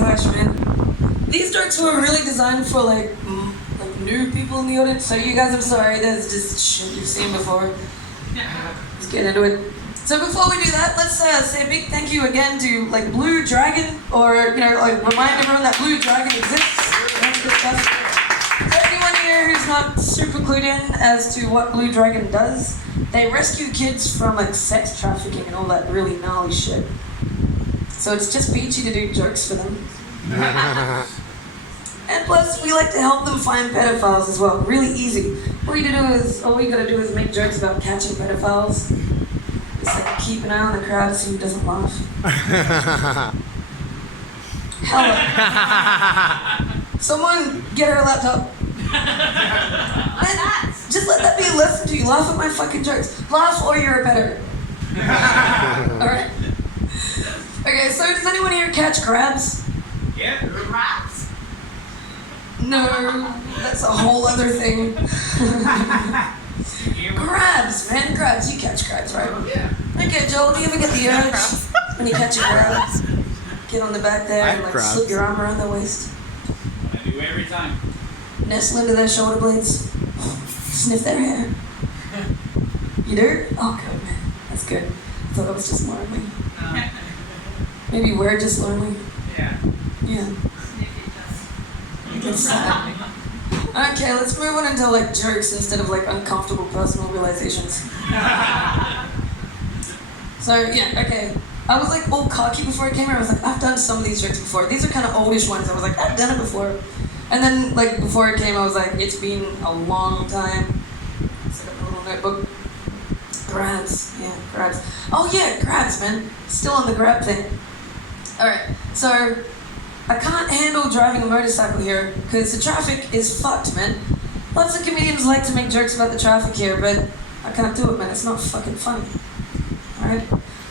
gosh, man. These jokes were really designed for like new people in the audience, so you guys, I'm sorry, there's just shit you've seen before. Let's get into it. So before we do that, let's say a big thank you again to like Blue Dragon, or like remind everyone that Blue Dragon exists. That's good stuff. For anyone here who's not super clued in as to what Blue Dragon does, they rescue kids from like sex trafficking and all that really gnarly shit. So it's just peachy to do jokes for them. And plus, we like to help them find pedophiles as well. Really easy. All you gotta do is make jokes about catching pedophiles. It's like keep an eye on the crowd to see who doesn't laugh. Hella. Someone get her a laptop. And just let that be a lesson to you. Laugh at my fucking jokes. Laugh or you're a pedo. Alright. Okay, so does anyone here catch crabs? Yeah. Rats? No, that's a whole other thing. Crabs, man, crabs. You catch crabs, right? Yeah. Okay, Joel, do you ever get the urge when you catch a crab? Get on the back there and like slip your arm around their waist. I do every time. Nestle into their shoulder blades. Sniff their hair. You do? Oh, good, man. That's good. I thought I was just lonely. Maybe we're just lonely. Yeah. Yeah. It's sad. Okay, let's move on into like jokes instead of like uncomfortable personal realizations. So yeah, okay. I was like all cocky before I came here. I was like, I've done some of these jokes before. These are kind of oldish ones. I was like, I've done it before. And then like before I came, I was like, it's been a long time. It's like a little notebook. Grabs, yeah, grabs. Oh yeah, grabs, man. Still on the grab thing. Alright, so I can't handle driving a motorcycle here because the traffic is fucked, man. Lots of comedians like to make jokes about the traffic here, but I can't do it, man. It's not fucking funny. Alright?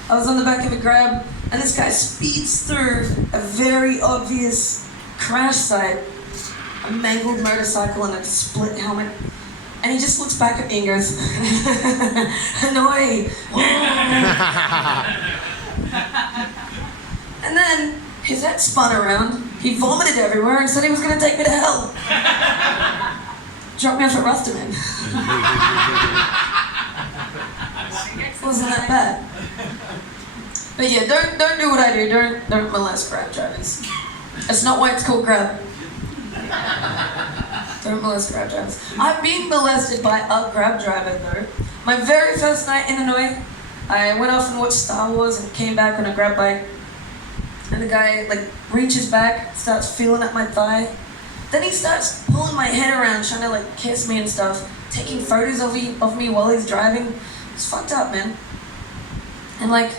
I was on the back of a grab, and this guy speeds through a very obvious crash site, a mangled motorcycle and a split helmet, and he just looks back at me and goes, "Annoy." And then his head spun around, he vomited everywhere and said he was going to take me to hell. Dropped me off at Rusterman. Wasn't that bad. But yeah, don't do what I do. Don't molest grab drivers. That's not why it's called grab. Don't molest grab drivers. I've been molested by a grab driver though. My very first night in Hanoi, I went off and watched Star Wars and came back on a grab bike. And the guy like reaches back, starts feeling at my thigh. Then he starts pulling my head around, trying to like kiss me and stuff, taking photos of me while he's driving. It's fucked up, man. And like,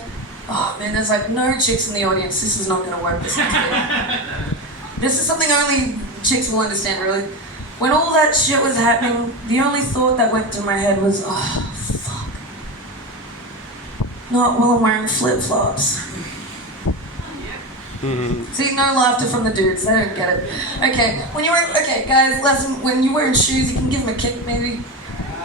oh man, there's like no chicks in the audience. This is not gonna work. This is something only chicks will understand, really. When all that shit was happening, the only thought that went through my head was, oh, fuck. Not while I'm wearing flip-flops. See, no laughter from the dudes. They don't get it. Okay, okay, guys, lesson. When you're wearing shoes, you can give them a kick, maybe.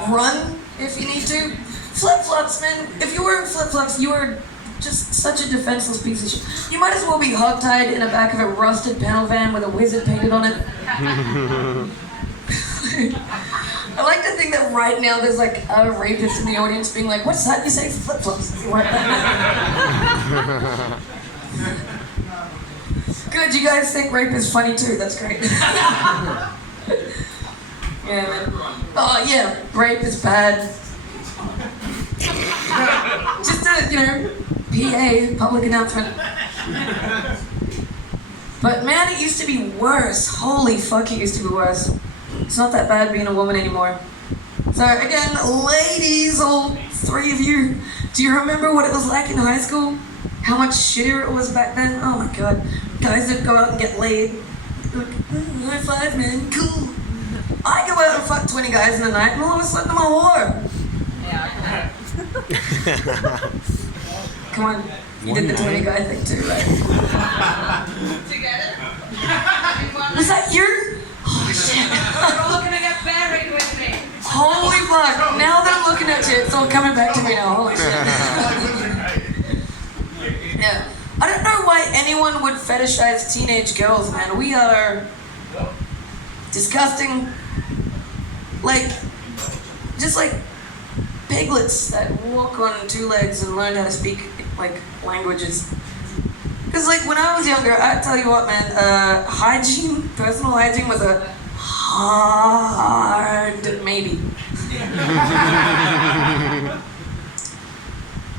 Run if you need to. Flip-flops, man. If you're wearing flip-flops, you are just such a defenseless piece of shit. You might as well be hogtied in the back of a rusted panel van with a wizard painted on it. I like to think that right now there's like a rapist in the audience being like, "What's that you say? Flip-flops." Good, you guys think rape is funny too, that's great. Yeah, man. Oh yeah, rape is bad. Just a, PA, public announcement. But man, it used to be worse. Holy fuck, it used to be worse. It's not that bad being a woman anymore. So again, ladies, all three of you, do you remember what it was like in high school? How much shittier it was back then? Oh my god. Guys that go out and get laid. Like, high five, man, cool. I go out and fuck 20 guys in a night and all of a sudden I'm a whore. Yeah. Come on, you did the 20 guy thing too, right? Together? Was that you? Oh shit. You're all gonna get married with me. Holy fuck. Now that I'm looking at you, it's all coming back to me now. Holy shit. Yeah. I don't know why anyone would fetishize teenage girls, man. We are disgusting, like, just like piglets that walk on two legs and learn how to speak, like, languages. Because, like, when I was younger, I tell you what, man, hygiene, personal hygiene was a hard maybe.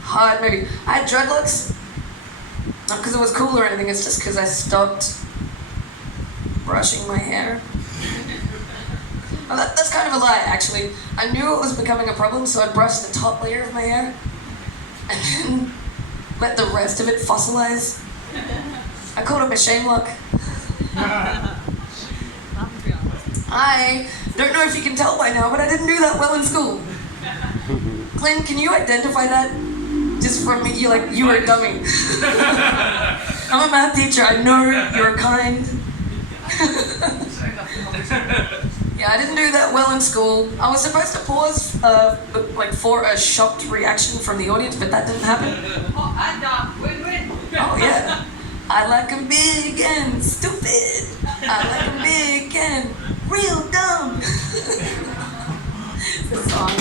Hard maybe. I had dreadlocks, not because it was cool or anything, it's just because I stopped brushing my hair. Well, that's kind of a lie, actually. I knew it was becoming a problem, so I brushed the top layer of my hair and then let the rest of it fossilize. I called it my shame look. I don't know if you can tell by now, but I didn't do that well in school. Glenn, can you identify that? Just from me, you were a dummy. I'm a math teacher, I know you're kind. Yeah, I didn't do that well in school. I was supposed to pause for a shocked reaction from the audience, but that didn't happen. Win-win. Oh yeah. I like 'em big and stupid. I like 'em big and real dumb. The song.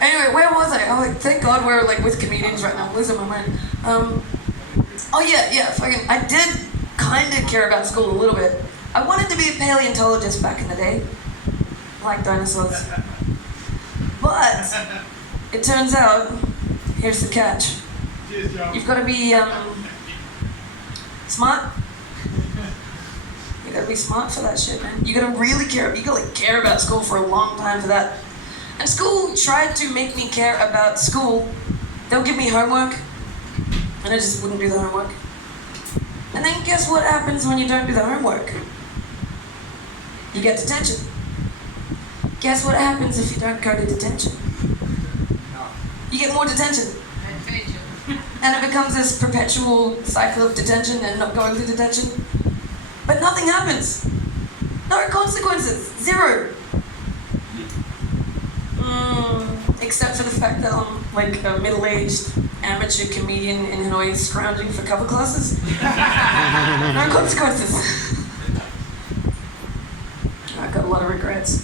Anyway, where was I? Oh, thank God we're like with comedians right now. Losing my mind. I did kind of care about school a little bit. I wanted to be a paleontologist back in the day, like dinosaurs. But it turns out, here's the catch. You've got to be smart. You gotta be smart for that shit, man. You gotta really care. You gotta care about school for a long time for that. And school tried to make me care about school. They'll give me homework, and I just wouldn't do the homework. And then guess what happens when you don't do the homework? You get detention. Guess what happens if you don't go to detention? You get more detention. And it becomes this perpetual cycle of detention and not going to detention. But nothing happens. No consequences. Zero. Except for the fact that I'm like a middle-aged amateur comedian in Hanoi scrounging for cover classes. No consequences. I've got a lot of regrets.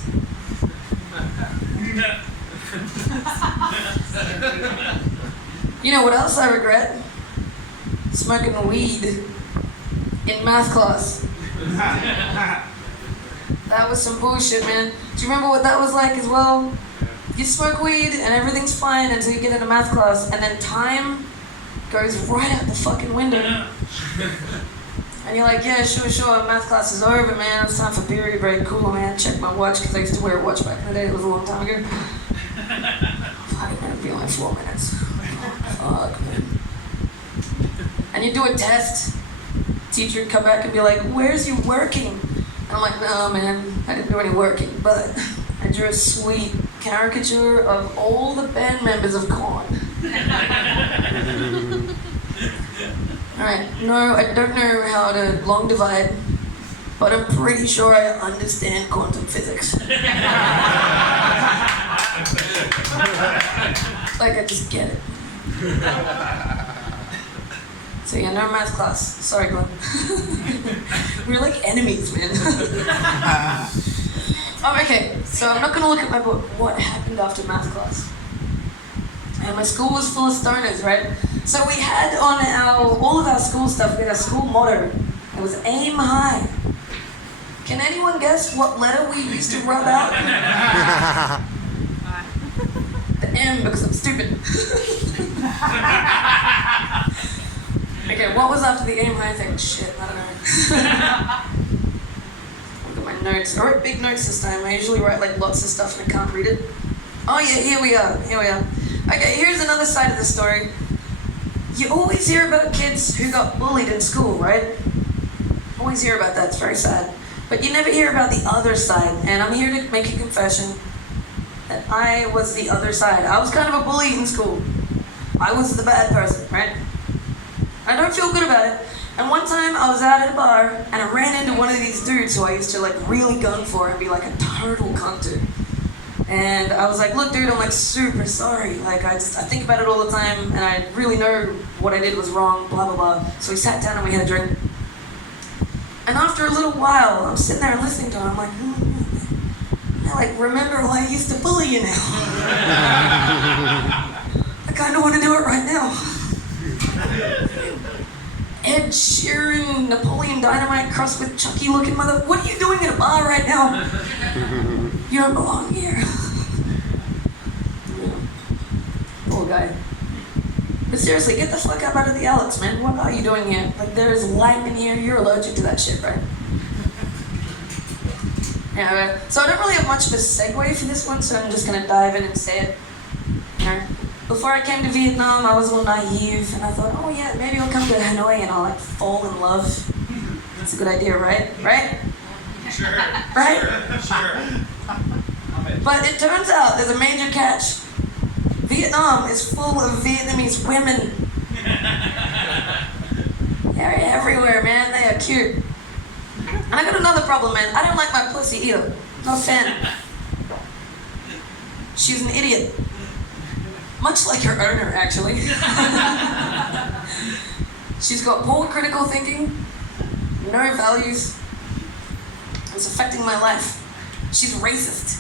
You know what else I regret? Smoking weed in math class. That was some bullshit, man. Do you remember what that was like as well? You smoke weed and everything's fine until you get into math class, and then time goes right out the fucking window. And you're like, yeah, sure, math class is over, man. It's time for period break. Cool, man. Check my watch, because I used to wear a watch back in the day. It was a long time ago. Fuck, man, it'd be only 4 minutes. Fuck, man. And you do a test. Teacher would come back and be like, where's your working? And I'm like, no, man, I didn't do any working, but I drew a sweet caricature of all the band members of Korn. Alright, no, I don't know how to long divide, but I'm pretty sure I understand quantum physics. Like, I just get it. So yeah, no math class. Sorry, Glenn. We're like enemies, man. Okay, so I'm not gonna look at my book. What happened after math class? And my school was full of stoners, right? So we had on all of our school stuff, we had a school motto. It was aim high. Can anyone guess what letter we used to rub out? The M, because I'm stupid. Okay, what was after the aim high thing? Shit, I don't know. Look at my notes. I wrote big notes this time. I usually write like lots of stuff and I can't read it. Oh yeah, here we are. Okay, here's another side of the story. You always hear about kids who got bullied in school, right? Always hear about that, it's very sad. But you never hear about the other side, and I'm here to make a confession that I was the other side. I was kind of a bully in school. I was the bad person, right? I don't feel good about it. And one time I was out at a bar and I ran into one of these dudes who I used to like really gun for and be like a total cunt to. And I was like, look, dude, I'm like super sorry. Like, I think about it all the time, and I really know what I did was wrong, blah, blah, blah. So we sat down and we had a drink. And after a little while, I'm sitting there and listening to him. I'm like, I like remember why I used to bully you now. I kind of want to do it right now. Ed Sheeran, Napoleon Dynamite crossed with Chucky looking mother. What are you doing in a bar right now? You don't belong here. Poor guy. But seriously, get the fuck up out of the Alex, man. What are you doing here? Like, there's light in here. You're allergic to that shit, right? Yeah, okay. So I don't really have much of a segue for this one, so I'm just gonna dive in and say it. Before I came to Vietnam, I was a little naive, and I thought, oh yeah, maybe I'll come to Hanoi and I'll like fall in love. That's a good idea, right? Right? Sure. Right? Sure. But it turns out there's a major catch. Vietnam is full of Vietnamese women. They're everywhere, man. They are cute. And I got another problem, man. I don't like my pussy either. No fan. She's an idiot. Much like her owner, actually. She's got poor critical thinking, no values. It's affecting my life. She's racist.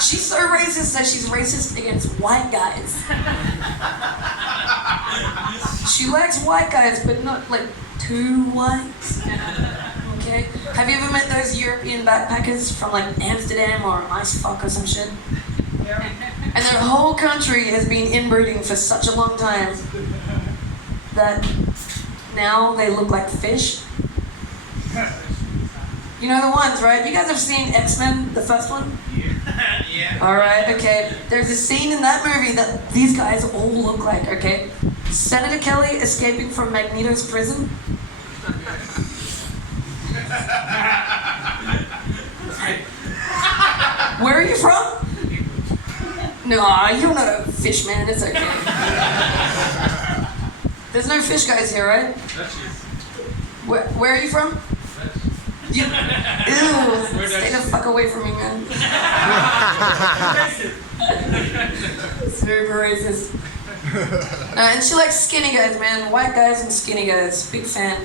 She's so racist that she's racist against white guys. She likes white guys, but not like too white. Okay? Have you ever met those European backpackers from like Amsterdam or Icefuck or some shit? And their whole country has been inbreeding for such a long time that now they look like fish. You know the ones, right? You guys have seen X-Men, the first one? Yeah. Alright, okay. There's a scene in that movie that these guys all look like, okay? Senator Kelly escaping from Magneto's prison. Where are you from? No, you're not a fish man, it's okay. There's no fish guys here, right? Where are you from? You, ew, stay the fuck away from me, man. Super racist. And she likes skinny guys, man. White guys and skinny guys. Big fan.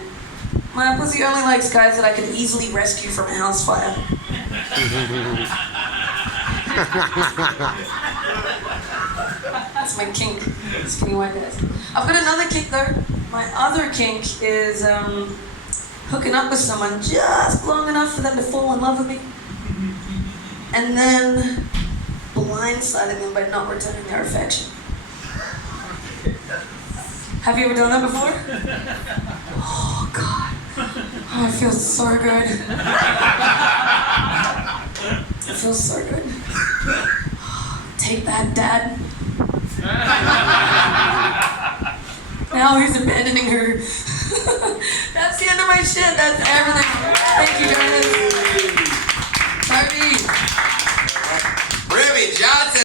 My pussy only likes guys that I can easily rescue from a house fire. That's my kink. Skinny white guys. I've got another kink though. My other kink is hooking up with someone just long enough for them to fall in love with me, and then blindsiding them by not returning their affection. Have you ever done that before? Oh God. Oh, it feels so good. It feels so good. Take that, Dad. Now he's abandoning her. That's the end of my shit. That's everything. Thank you, guys.